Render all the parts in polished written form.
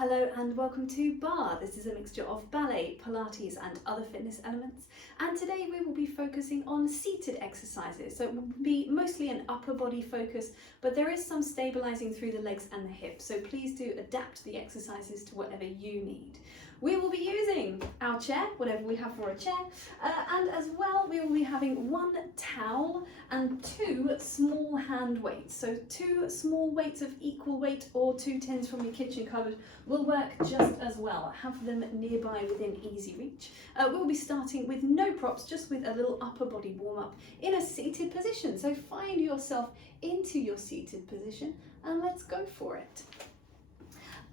Hello and welcome to Barre. This is a mixture of ballet, Pilates and other fitness elements, and today we will be focusing on seated exercises. So it will be mostly an upper body focus, but there is some stabilizing through the legs and the hips, so please do adapt the exercises to whatever you need. We will be using our chair, whatever we have for a chair, and as well we will be having one towel and two small hand weights. So two small weights of equal weight or two tins from your kitchen cupboard will work just as well. Have them nearby within easy reach. We'll be starting with no props, just with a little upper body warm up in a seated position. So find yourself into your seated position and let's go for it.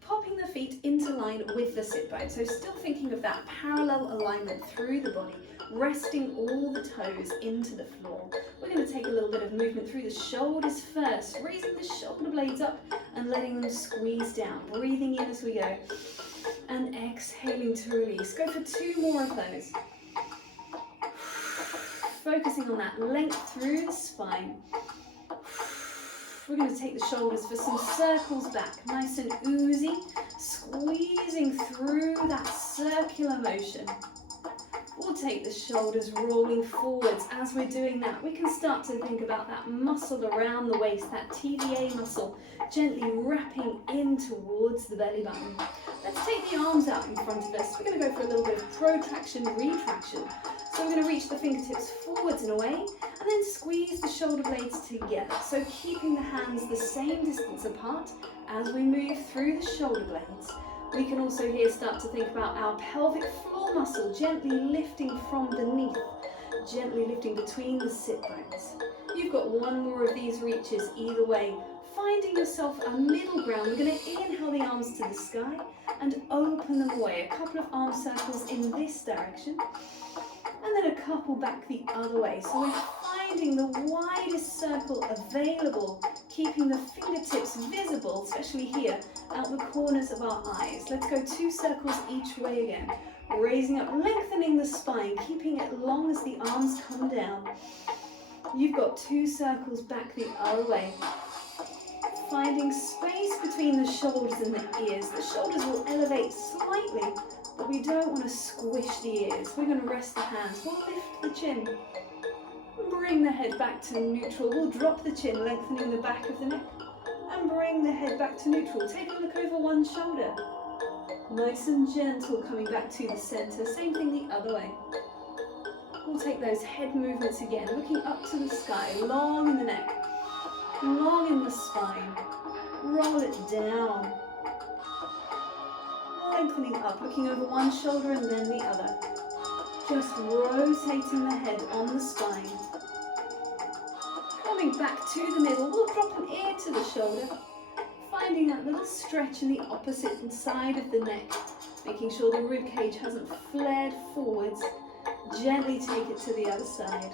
Popping the feet into line with the sit bone. So still thinking of that parallel alignment through the body, resting all the toes into the floor. We're going to take a little bit of movement through the shoulders first, raising the shoulder blades up and letting them squeeze down. Breathing in as we go and exhaling to release. Go for two more of those. Focusing on that length through the spine. We're going to take the shoulders for some circles back, nice and oozy, squeezing through that circular motion. We'll take the shoulders rolling forwards. As we're doing that, we can start to think about that muscle around the waist, that TVA muscle, gently wrapping in towards the belly button. Let's take the arms out in front of us. We're going to go for a little bit of protraction, retraction. So we're going to reach the fingertips forwards and away, and then squeeze the shoulder blades together. So keeping the hands the same distance apart as we move through the shoulder blades. We can also here start to think about our pelvic floor muscle, gently lifting from beneath, gently lifting between the sit bones. You've got one more of these reaches either way. Finding yourself a middle ground, we're going to inhale the arms to the sky and open them away. A couple of arm circles in this direction. And then a couple back the other way. So we're finding the widest circle available, keeping the fingertips visible, especially here, out the corners of our eyes. Let's go two circles each way again. Raising up, lengthening the spine, keeping it long as the arms come down. You've got two circles back the other way. Finding space between the shoulders and the ears. The shoulders will elevate slightly, but we don't want to squish the ears. We're going to rest the hands. We'll lift the chin. Bring the head back to neutral. We'll drop the chin, lengthening the back of the neck. And bring the head back to neutral. Take a look over one shoulder. Nice and gentle, coming back to the center. Same thing the other way. We'll take those head movements again, looking up to the sky, long in the neck, long in the spine. Roll it down. Lengthening up, looking over one shoulder and then the other. Just rotating the head on the spine. Coming back to the middle, we'll drop an ear to the shoulder. Finding that little stretch in the opposite side of the neck. Making sure the rib cage hasn't flared forwards. Gently take it to the other side.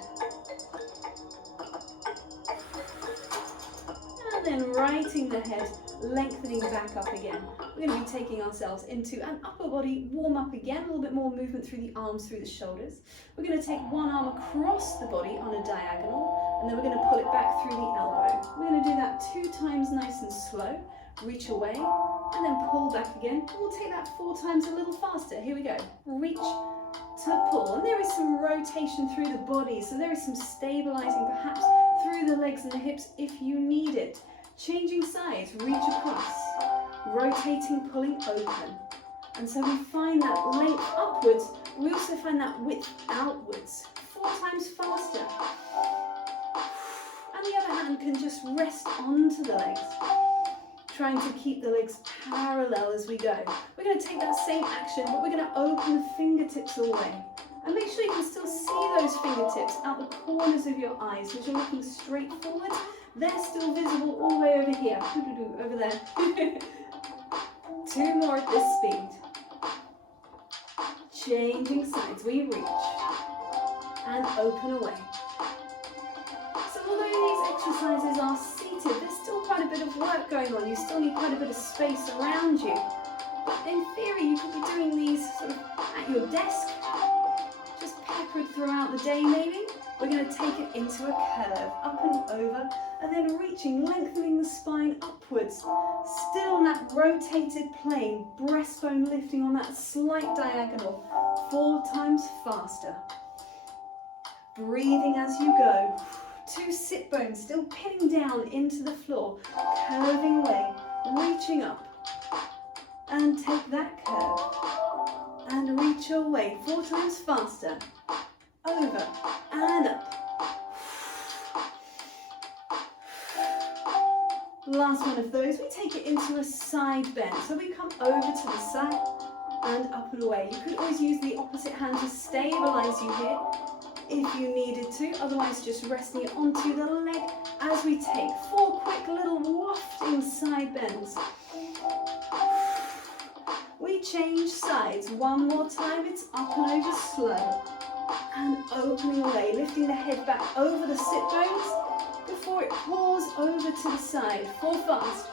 And then righting the head, lengthening back up again. We're going to be taking ourselves into an upper body warm up again, a little bit more movement through the arms, through the shoulders. We're going to take one arm across the body on a diagonal, and then we're going to pull it back through the elbow. We're going to do that 2 times nice and slow. Reach away, and then pull back again. We'll take that 4 times a little faster. Here we go. Reach to pull, and there is some rotation through the body, so there is some stabilizing perhaps through the legs and the hips if you need it. Changing sides, reach across, rotating, pulling open. And so we find that length upwards, we also find that width outwards, 4 times faster. And the other hand can just rest onto the legs, trying to keep the legs parallel as we go. We're going to take that same action, but we're going to open the fingertips all the way. And make sure you can still see those fingertips out the corners of your eyes as you're looking straight forward. They're still visible all the way over here, over there. 2 more at this speed. Changing sides, we reach and open away. So although these exercises are seated, there's still quite a bit of work going on. You still need quite a bit of space around you. But in theory, you could be doing these sort of at your desk, just peppered throughout the day maybe. We're going to take it into a curve, up and over, and then reaching, lengthening the spine upwards. Still on that rotated plane, breastbone lifting on that slight diagonal, 4 times faster. Breathing as you go. 2 sit bones still pinning down into the floor, curving away, reaching up. And take that curve and reach your way 4 times faster. Over and up. Last one of those, we take it into a side bend. So we come over to the side and up and away. You could always use the opposite hand to stabilize you here if you needed to. Otherwise, just resting it onto the leg as we take 4 quick little wafting side bends. We change sides. One more time, it's up and over slow. And opening away, lifting the head back over the sit bones before it pours over to the side. 4 fast.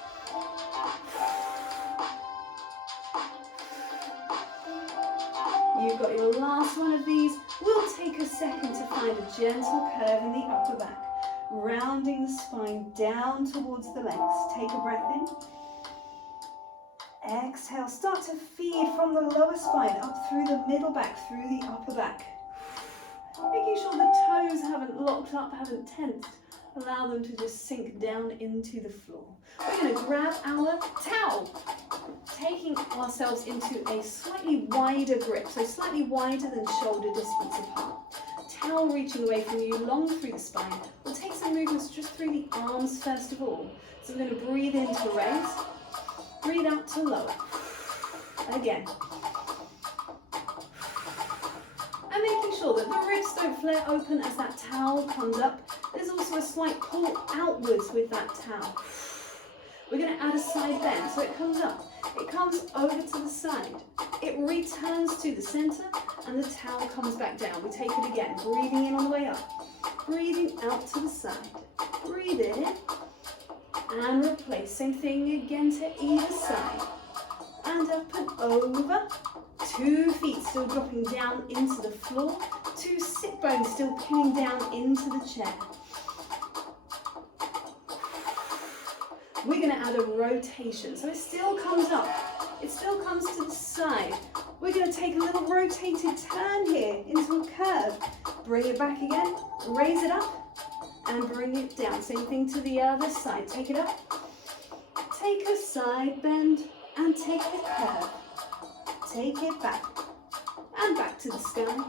You've got your last one of these. We'll take a second to find a gentle curve in the upper back, rounding the spine down towards the legs. Take a breath in. Exhale, start to feed from the lower spine up through the middle back, through the upper back. Making sure the toes haven't locked up, haven't tensed. Allow them to just sink down into the floor. We're going to grab our towel, taking ourselves into a slightly wider grip, so slightly wider than shoulder distance apart. Towel reaching away from you, long through the spine. We'll take some movements just through the arms first of all. So we're going to breathe in to raise, breathe out to lower. Again. And making sure that the ribs don't flare open as that towel comes up. There's also a slight pull outwards with that towel. We're going to add a side bend, so it comes up, it comes over to the side, it returns to the center, and the towel comes back down. We take it again, breathing in on the way up, breathing out to the side, breathe in, and replace. Same thing again to either side, and up and over. 2 feet still dropping down into the floor, 2 sit bones still pinning down into the chair. We're going to add a rotation, so it still comes up, it still comes to the side. We're going to take a little rotated turn here into a curve. Bring it back again, raise it up, and bring it down. Same thing to the other side. Take it up, take a side bend, and take a curve. Take it back, and back to the sky,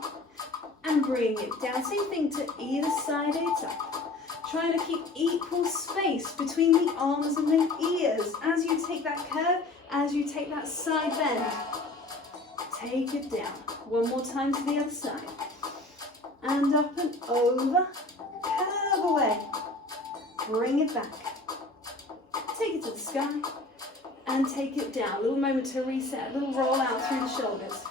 and bring it down. Same thing to either side, it's up. Trying to keep equal space between the arms and the ears as you take that curve, as you take that side bend. Take it down. One more time to the other side. And up and over, curve away. Bring it back. Take it to the sky. And take it down. A little moment to reset, a little roll out through the shoulders.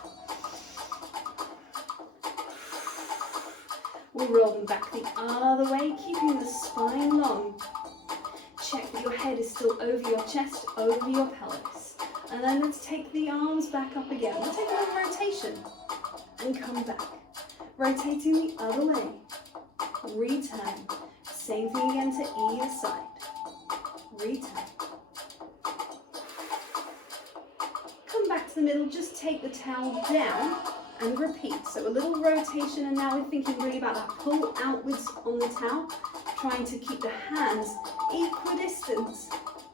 We roll them back the other way, keeping the spine long. Check that your head is still over your chest, over your pelvis. And then let's take the arms back up again. We'll take a little rotation and come back. Rotating the other way. Return. Same thing again to either side. Return. Back to the middle, just take the towel down and repeat. So a little rotation, and now we're thinking really about that pull outwards on the towel, trying to keep the hands equidistant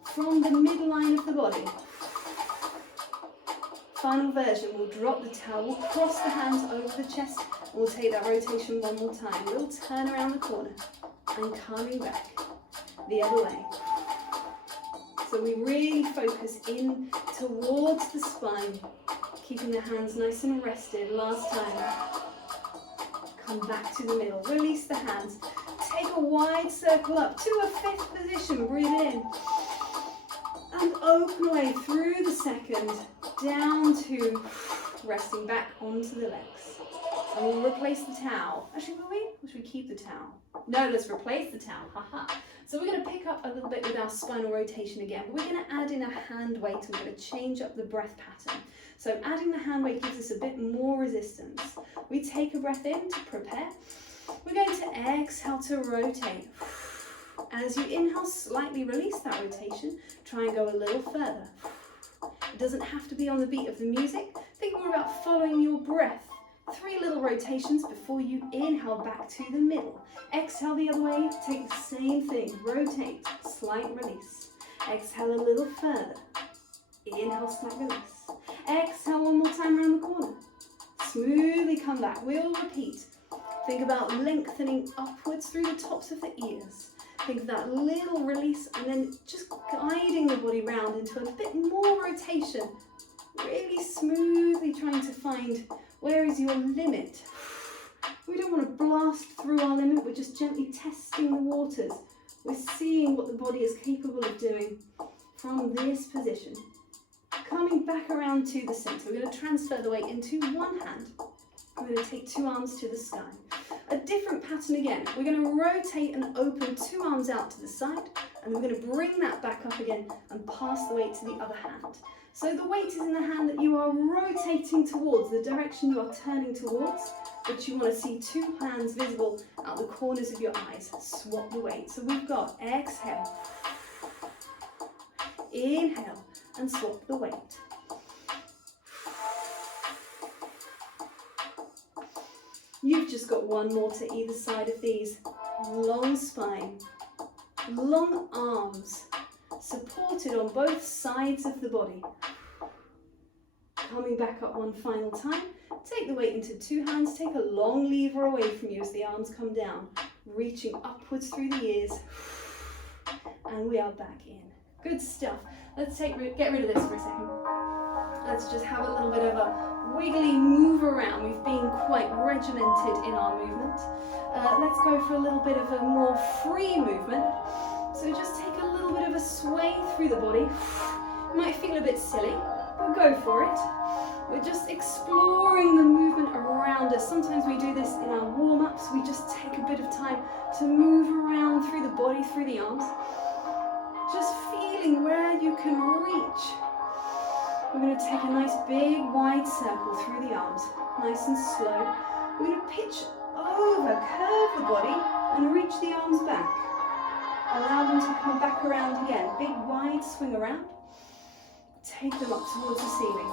from the midline of the body. Final version, we'll drop the towel, we'll cross the hands over the chest, and we'll take that rotation one more time. A little turn around the corner and coming back the other way. So we really focus in towards the spine, keeping the hands nice and rested. Last time. Come back to the middle. Release the hands. Take a wide circle up to a 5th position. Breathe in. And open away through the second, down to resting back onto the legs. And we'll replace the towel. Actually, will we? Or should we keep the towel? No, let's replace the towel. Haha. So we're going to pick up a little bit with our spinal rotation again. But we're going to add in a hand weight. We're going to change up the breath pattern. So adding the hand weight gives us a bit more resistance. We take a breath in to prepare. We're going to exhale to rotate. As you inhale, slightly release that rotation. Try and go a little further. It doesn't have to be on the beat of the music. Think more about following your breath. 3 little rotations before you inhale back to the middle. Exhale the other way, take the same thing. Rotate, slight release. Exhale a little further. Inhale, slight release. Exhale one more time around the corner. Smoothly come back. We'll repeat. Think about lengthening upwards through the tops of the ears. Think of that little release and then just guiding the body round into a bit more rotation. Really smoothly trying to find where is your limit. We don't want to blast through our limit, we're just gently testing the waters. We're seeing what the body is capable of doing from this position. Coming back around to the center, we're going to transfer the weight into one hand. We're going to take 2 arms to the sky. A different pattern again. We're going to rotate and open 2 arms out to the side, and then we're going to bring that back up again and pass the weight to the other hand. So the weight is in the hand that you are rotating towards, the direction you are turning towards, but you want to see 2 hands visible out the corners of your eyes. Swap the weight. So we've got exhale, inhale, and swap the weight. You've just got 1 more to either side of these. Long spine, long arms, supported on both sides of the body. Coming back up one final time. Take the weight into 2 hands. Take a long lever away from you as the arms come down, reaching upwards through the ears. And we are back in. Good stuff. Let's get rid of this for a second. Let's just have a little bit of a wiggly move around. We've been quite regimented in our movement. Let's go for a little bit of a more free movement. So just take a little bit of a sway through the body. You might feel a bit silly, but go for it. We're just exploring the movement around us. Sometimes we do this in our warm-ups. We just take a bit of time to move around through the body, through the arms. Just feeling where you can reach. We're going to take a nice big wide circle through the arms, nice and slow. We're going to pitch over, curve the body and reach the arms back. Allow them to come back around again. Big wide swing around. Take them up towards the ceiling.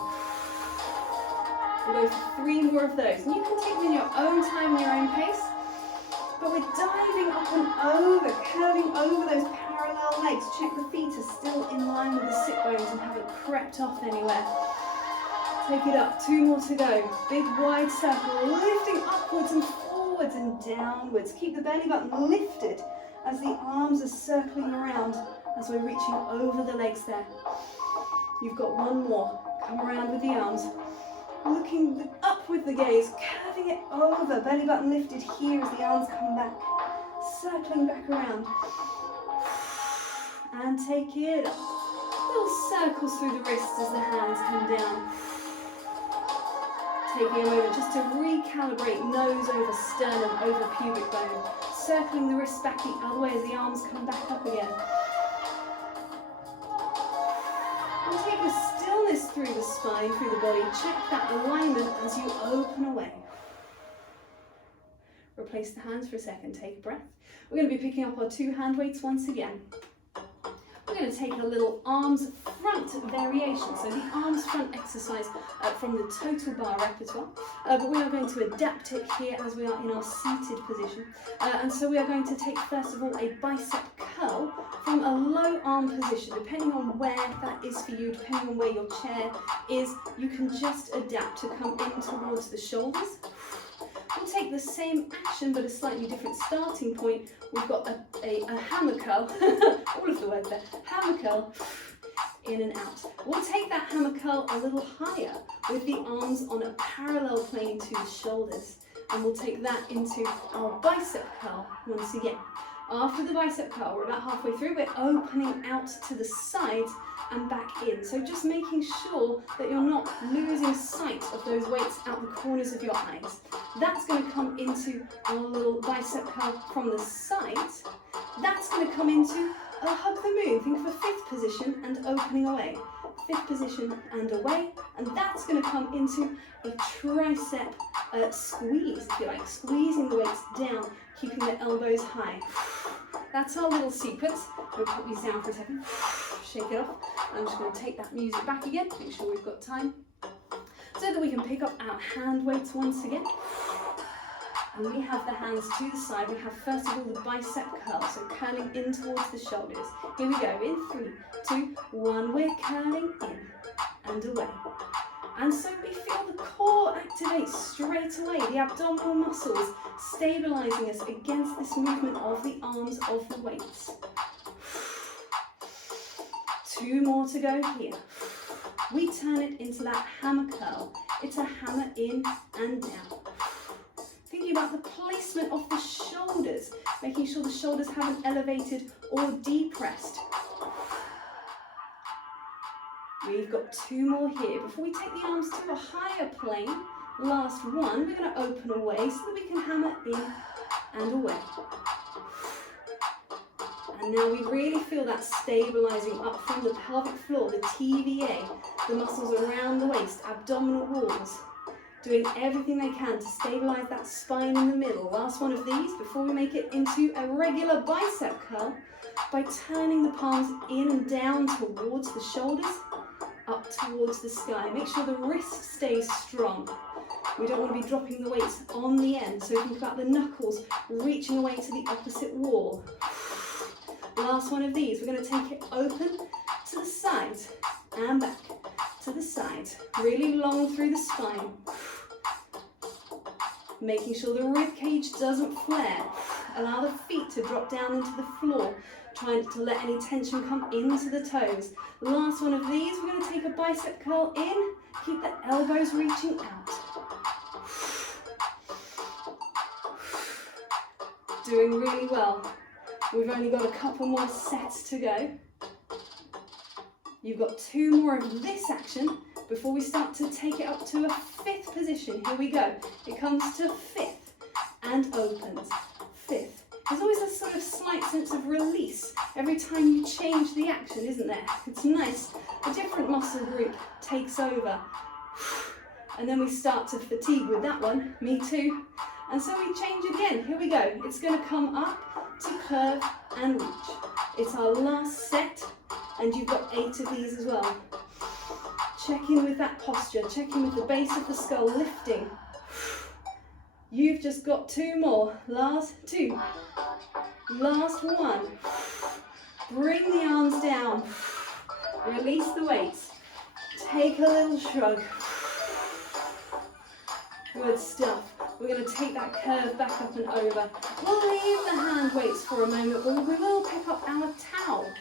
We'll go for 3 more of those. And you can take them in your own time, your own pace. But we're diving up and over, curving over those parallel legs. Check the feet are still in line with the sit bones and haven't crept off anywhere. Take it up, 2 more to go. Big wide circle, lifting upwards and forwards and downwards. Keep the belly button lifted as the arms are circling around as we're reaching over the legs there. You've got 1 more. Come around with the arms. Looking up with the gaze, curving it over, belly button lifted here as the arms come back, circling back around. And take it up. Little circles through the wrists as the hands come down. Taking a moment just to recalibrate nose over sternum, over pubic bone. Circling the wrists back the other way as the arms come back up again. And take a stillness through the spine, through the body. Check that alignment as you open away. Replace the hands for a second. Take a breath. We're going to be picking up our 2 hand weights once again. We're going to take a little arms front variation. So the arms front exercise from the Total Barre repertoire. But we are going to adapt it here as we are in our seated position. And so we are going to take first of all a bicep curl from a low arm position. Depending on where that is for you, depending on where your chair is, you can just adapt to come in towards the shoulders. We'll take the same action but a slightly different starting point. We've got a hammer curl, all of the words there, hammer curl, in and out. We'll take that hammer curl a little higher with the arms on a parallel plane to the shoulders. And we'll take that into our bicep curl once again. After the bicep curl, we're about halfway through, we're opening out to the sides and back in. So just making sure that you're not losing sight of those weights out the corners of your eyes. That's going to come into our little bicep curl from the sides. That's going to come into a hug the moon. Think of a 5th position and opening away. fifth position and away, and that's going to come into a tricep squeeze, if you like, squeezing the weights down, keeping the elbows high. That's our little sequence. I'm going to put these down for a second, shake it off. I'm just going to take that music back again, make sure we've got time, so that we can pick up our hand weights once again. And we have the hands to the side. We have first of all the bicep curl, so curling in towards the shoulders. Here we go, in 3, 2, 1, we're curling in and away. And so we feel the core activate straight away, the abdominal muscles stabilizing us against this movement of the arms of the weights. 2 more to go here. We turn it into that hammer curl. It's a hammer in and down. Thinking about the placement of the shoulders, making sure the shoulders haven't elevated or depressed. We've got 2 more here. Before we take the arms to a higher plane, last one, we're going to open away so that we can hammer in and away. And now we really feel that stabilizing up from the pelvic floor, the TVA, the muscles around the waist, abdominal walls, doing everything they can to stabilize that spine in the middle. Last one of these before we make it into a regular bicep curl by turning the palms in and down towards the shoulders, up towards the sky. Make sure the wrist stays strong. We don't want to be dropping the weights on the end, so think about the knuckles reaching away to the opposite wall. Last one of these, we're going to take it open to the sides and back to the sides, really long through the spine, making sure the rib cage doesn't flare. Allow the feet to drop down into the floor, trying to let any tension come into the toes. Last one of these, we're going to take a bicep curl in, keep the elbows reaching out. Doing really well. We've only got a couple more sets to go. You've got 2 more of this action before we start to take it up to a 5th position. Here we go. It comes to 5th and opens. 5th. There's always a sort of slight sense of release every time you change the action, isn't there? It's nice. A different muscle group takes over. And then we start to fatigue with that one. Me too. And so we change again. Here we go. It's going to come up to curve and reach. It's our last set, and you've got 8 of these as well. Check in with that posture. Check in with the base of the skull lifting. You've just got 2 more. Last 2. Last 1. Bring the arms down. Release the weights. Take a little shrug. Good stuff. We're going to take that curve back up and over. We'll leave the hand weights for a moment, but we will pick up our towel.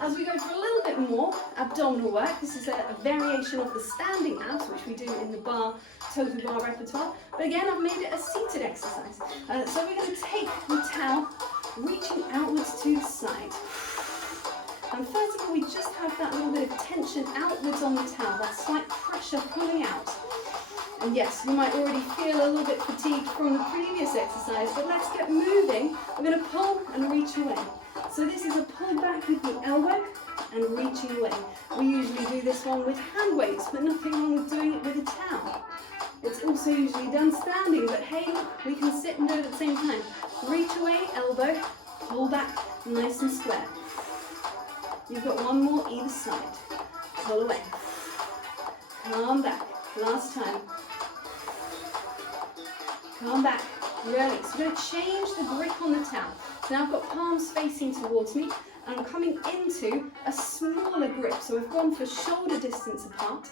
As we go for a little bit more abdominal work, this is a variation of the standing abs, which we do in the bar, total bar repertoire. But again, I've made it a seated exercise. So we're going to take the towel, reaching outwards to the side. And first of all, we just have that little bit of tension outwards on the towel, that slight pressure pulling out. And yes, you might already feel a little bit fatigued from the previous exercise, but let's get moving. We're going to pull and reach away. So this is a pull back with the elbow and reaching away. We usually do this one with hand weights, but nothing wrong with doing it with a towel. It's also usually done standing, but hey, look, we can sit and do it at the same time. Reach away, elbow, pull back, nice and square. You've got 1 more either side. Pull away. Come back. Last time. Come back, release. We're going to change the grip on the towel. So now I've got palms facing towards me, and I'm coming into a smaller grip. So we've gone for shoulder distance apart,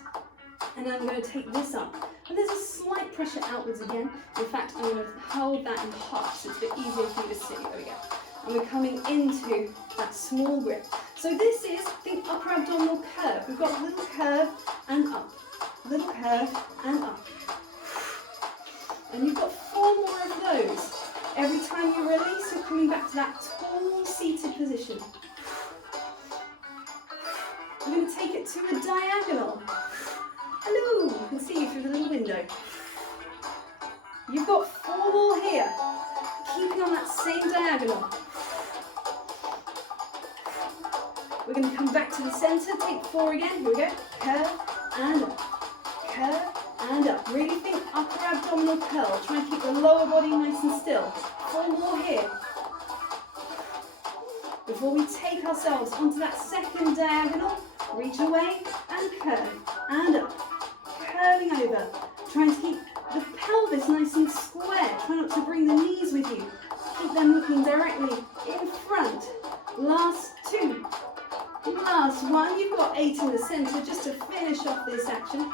and then I'm going to take this up. And there's a slight pressure outwards again. In fact, I'm going to hold that in half, so it's a bit easier for you to see. There we go. And we're coming into that small grip. So this is the upper abdominal curve. We've got a little curve and up. Little curve and up. And you've got 4 more of those. Every time you release, you're coming back to that tall seated position. We're going to take it to a diagonal. Hello, you can see you through the little window. You've got 4 more here. Keeping on that same diagonal. We're going to come back to the center, take 4 again. Here we go. Curve and up. Curve and up. Really think upper abdominal curl. Try and keep the lower body nice and still. 4 more here. Before we take ourselves onto that second diagonal, reach away and curve and up. Curling over. Trying to keep the pelvis nice and square. Try not to bring the knees with you. Keep them looking directly in front. Last 2. Last 1. You've got 8 in the center just to finish off this action.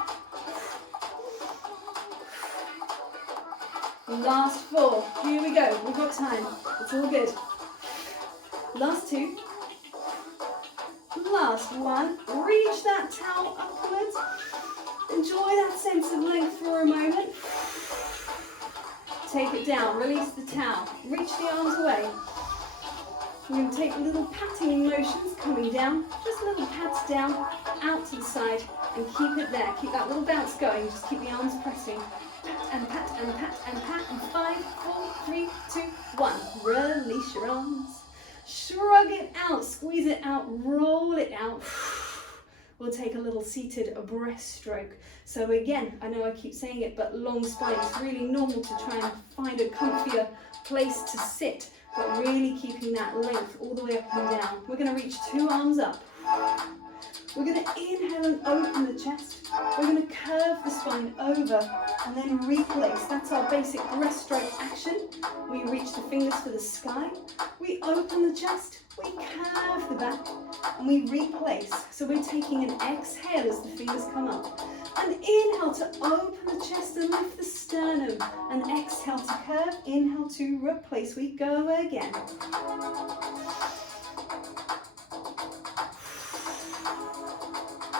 Last 4. Here we go. We've got time. It's all good. Last 2. Last 1. Reach that towel upwards. Enjoy that sense of length for a moment. Take it down. Release the towel. Reach the arms away. We're going to take little patting motions coming down. Just little pats down, out to the side, and keep it there. Keep that little bounce going. Just keep the arms pressing. Pat and pat and pat and pat. And 5, 4, 3, 2, 1. Release your arms. Shrug it out. Squeeze it out. Roll it out. We'll take a little seated breaststroke. So again, I know I keep saying it, but long spine, it's really normal to try and find a comfier place to sit, but really keeping that length all the way up and down. We're going to reach 2 arms up. We're going to inhale and open the chest. We're going to curve the spine over and then replace. That's our basic breaststroke action. We reach the fingers for the sky. We open the chest. We curve the back and we replace. So we're taking an exhale as the fingers come up. An inhale to open the chest and lift the sternum. An exhale to curve. Inhale to replace. We go again.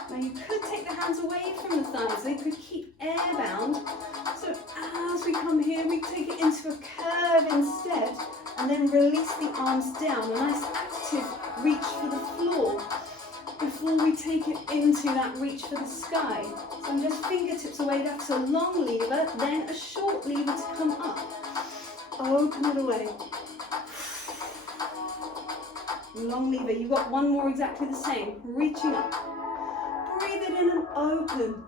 Now you could take the hands away from the thighs. They could keep airbound. So as we come here, we take it into a curve instead. And then release the arms down. A nice active reach for the floor before we take it into that reach for the sky. So I'm just fingertips away. That's a long lever, then a short lever to come up. Open it away. Long lever. You've got 1 more exactly the same. Reaching up. Breathe it in and open.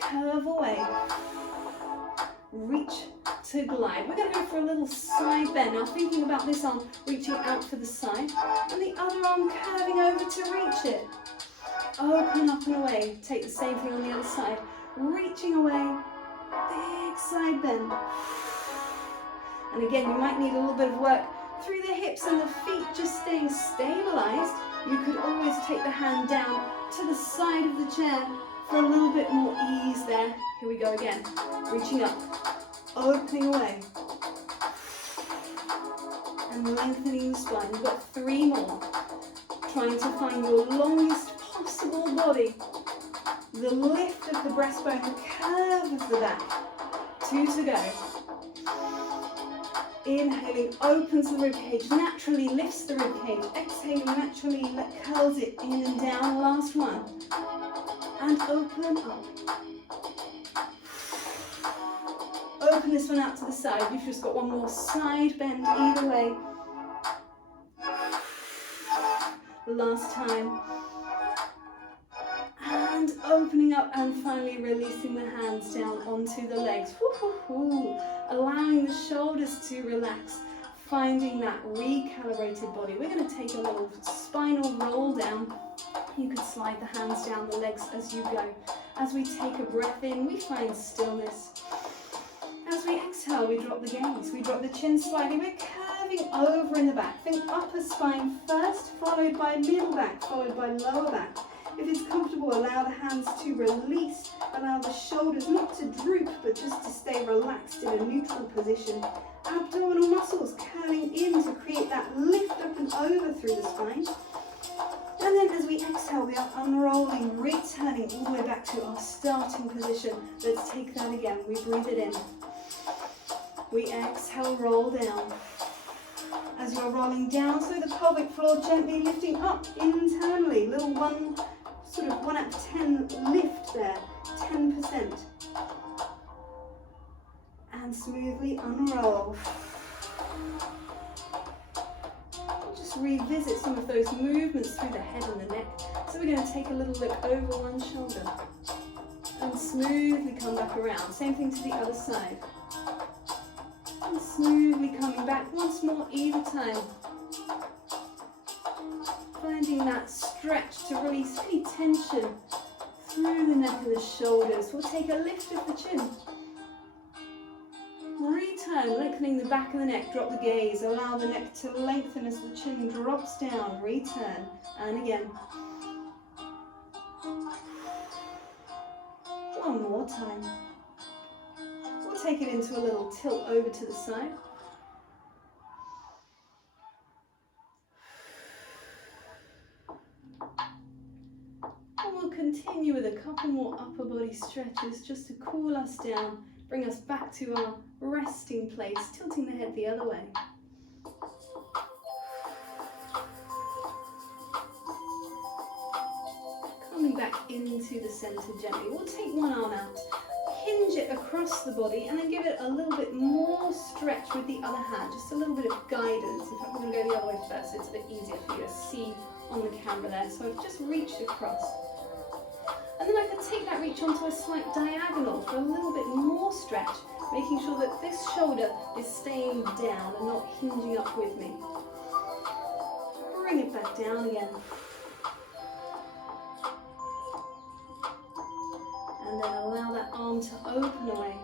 Curve away. Reach to glide. We're going to go for a little side bend. Now thinking about this arm reaching out for the side and the other arm curving over to reach it. Open up and away. Take the same thing on the other side. Reaching away. Big side bend. And again, you might need a little bit of work through the hips and the feet just staying stabilized. You could always take the hand down to the side of the chair for a little bit more ease there. Here we go again. Reaching up. Opening away and lengthening the spine. We've got 3 more. Trying to find your longest possible body. The lift of the breastbone, the curve of the back. 2 to go. Inhaling opens the ribcage, naturally lifts the ribcage. Exhaling naturally curls it in and down. Last 1. And open up. Open this one out to the side. You've just got 1 more side bend either way. Last time. And opening up and finally releasing the hands down onto the legs. Allowing the shoulders to relax. Finding that recalibrated body. We're going to take a little spinal roll down. You can slide the hands down the legs as you go. As we take a breath in, we find stillness. As we exhale, we drop the gaze. We drop the chin slightly. We're curving over in the back. Think upper spine first, followed by middle back, followed by lower back. If it's comfortable, allow the hands to release. Allow the shoulders not to droop, but just to stay relaxed in a neutral position. Abdominal muscles curling in to create that lift up and over through the spine. And then as we exhale, we are unrolling, returning all the way back to our starting position. Let's take that again. We breathe it in. We exhale, roll down. As you're rolling down through the pelvic floor, gently lifting up internally. Little 1 out of 10 lift there, 10%. And smoothly unroll. Just revisit some of those movements through the head and the we're going to take a little look over one shoulder and smoothly come back around. Same thing to the other side. And smoothly coming back once more either time. Finding that stretch to release any tension through the neck and the shoulders. We'll take a lift of the chin. Return, lengthening the back of the neck, drop the gaze, allow the neck to lengthen as the chin drops down, return, and again. One more time. We'll take it into a little tilt over to the side. And we'll continue with a couple more upper body stretches just to cool us down, bring us back to our resting place, tilting the head the other way. Coming back into the center gently. We'll take one arm out, hinge it across the body, and then give it a little bit more stretch with the other hand, just a little bit of guidance. In fact, we're going to go the other way first, so it's a bit easier for you to see on the camera there. So I've just reached across. And then I can take that reach onto a slight diagonal for a little bit more stretch, making sure that this shoulder is staying down and not hinging up with me. Bring it back down again. And then allow that arm to open away.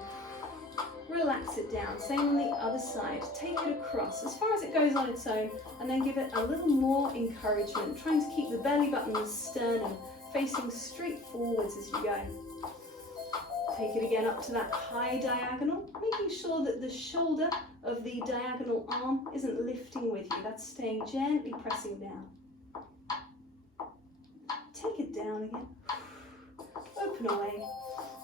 Relax it down. Same on the other side. Take it across as far as it goes on its own, and then give it a little more encouragement, trying to keep the belly button and sternum facing straight forwards as you go. Take it again up to that high diagonal, making sure that the shoulder of the diagonal arm isn't lifting with you. That's staying gently pressing down. Take it down again. Open away.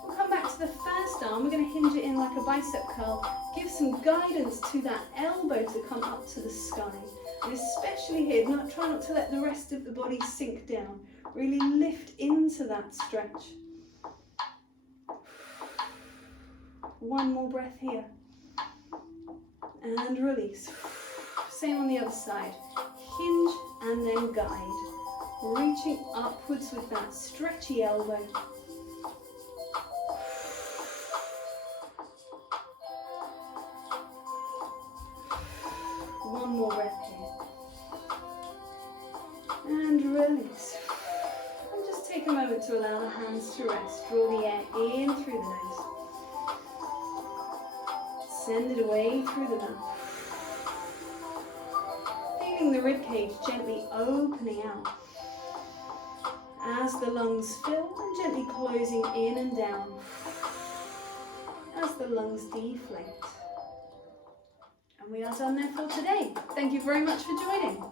We'll come back to the first arm. We're going to hinge it in like a bicep curl. Give some guidance to that elbow to come up to the sky. And especially here, try not to let the rest of the body sink down. Really lift into that stretch. One more breath here. And release. Same on the other side. Hinge and then guide. Reaching upwards with that stretchy elbow. One more breath here. And release. And just take a moment to allow the hands to rest. Draw the air in through the nose. Send it away through the mouth. Feeling the ribcage gently opening out as the lungs fill and gently closing in and down as the lungs deflate. And we are done there for today. Thank you very much for joining.